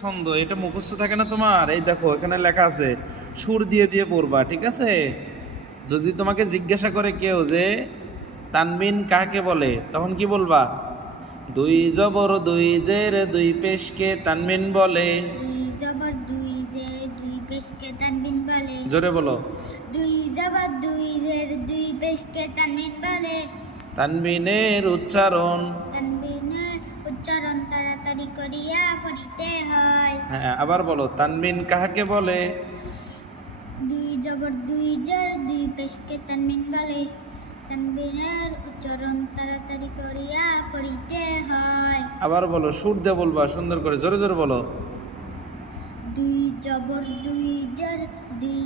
ছন্দ এটা মুখস্থ থাকে না তোমার? এই দেখো এখানে লেখা আছে সুর দিয়ে দিয়ে পড়বা ঠিক আছে? যদি তোমাকে জিজ্ঞাসা করে কেউ যে তানবিন কাকে বলে? তখন কি বলবা? দুই জবর দুই জের দুই পেশকে তানবিন বলে। দুই জবর দুই জের দুই পেশকে তানবিন বলে। জোরে বলো। দুই জবর দুই জের দুই পেশকে তানবিন বলে। তানবিনের উচ্চারণ। উচ্চারণ তাড়াতাড়ি করিয়া পড়িতে হয়। হ্যাঁ আবার বলো তানবিন কাহাকে বলে? দুই জবর দুই জের দুই পেশকে তানবিন বলে। তানবিনের উচ্চারণ তাড়াতাড়ি করিয়া পড়িতে হয়। আবার বলো সুর দিয়ে বলবা সুন্দর করে জোরে জোরে বলো। দুই জবর দুই জের দুই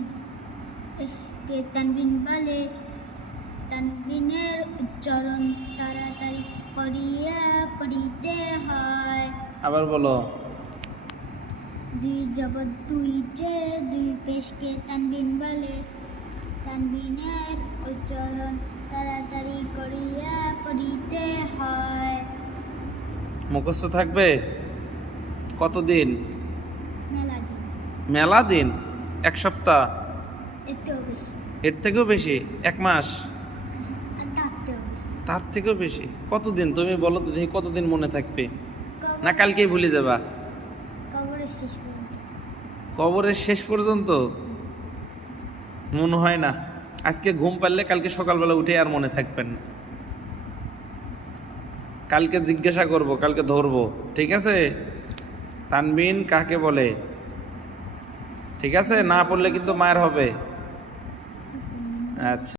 পেশকে তানবিন বলে। তানবিনের উচ্চারণ তাড়াতাড়ি পড়িতে হয়। আবার বলো। দুই জবর দুই জের দুই পেশকে তানবিন বলে। তানবিনের উচ্চারণ তাড়াতাড়ি করিয়া পড়িতে হয়। মুখস্থ থাকবে? কতদিন? মেলা দিন। মেলা দিন? এক সপ্তাহ? এতেও বেশি। এর থেকেও বেশি? এক মাস? তার থেকেও বেশি। কতদিন? তুমি বলো তো দেখি কতদিন মনে থাকবে? না কালকেই ভুলে যাবা। কবরের শেষ পর্যন্ত। মনে হয় না। আজকে ঘুম পারলে কালকে সকালবেলা উঠে আর মনে থাকবেন না। কালকে জিজ্ঞাসা করব কালকে ধরবো ঠিক আছে? তানবিন কাকে বলে? ঠিক আছে? না পড়লে কিন্তু মায়ের হবে। আচ্ছা।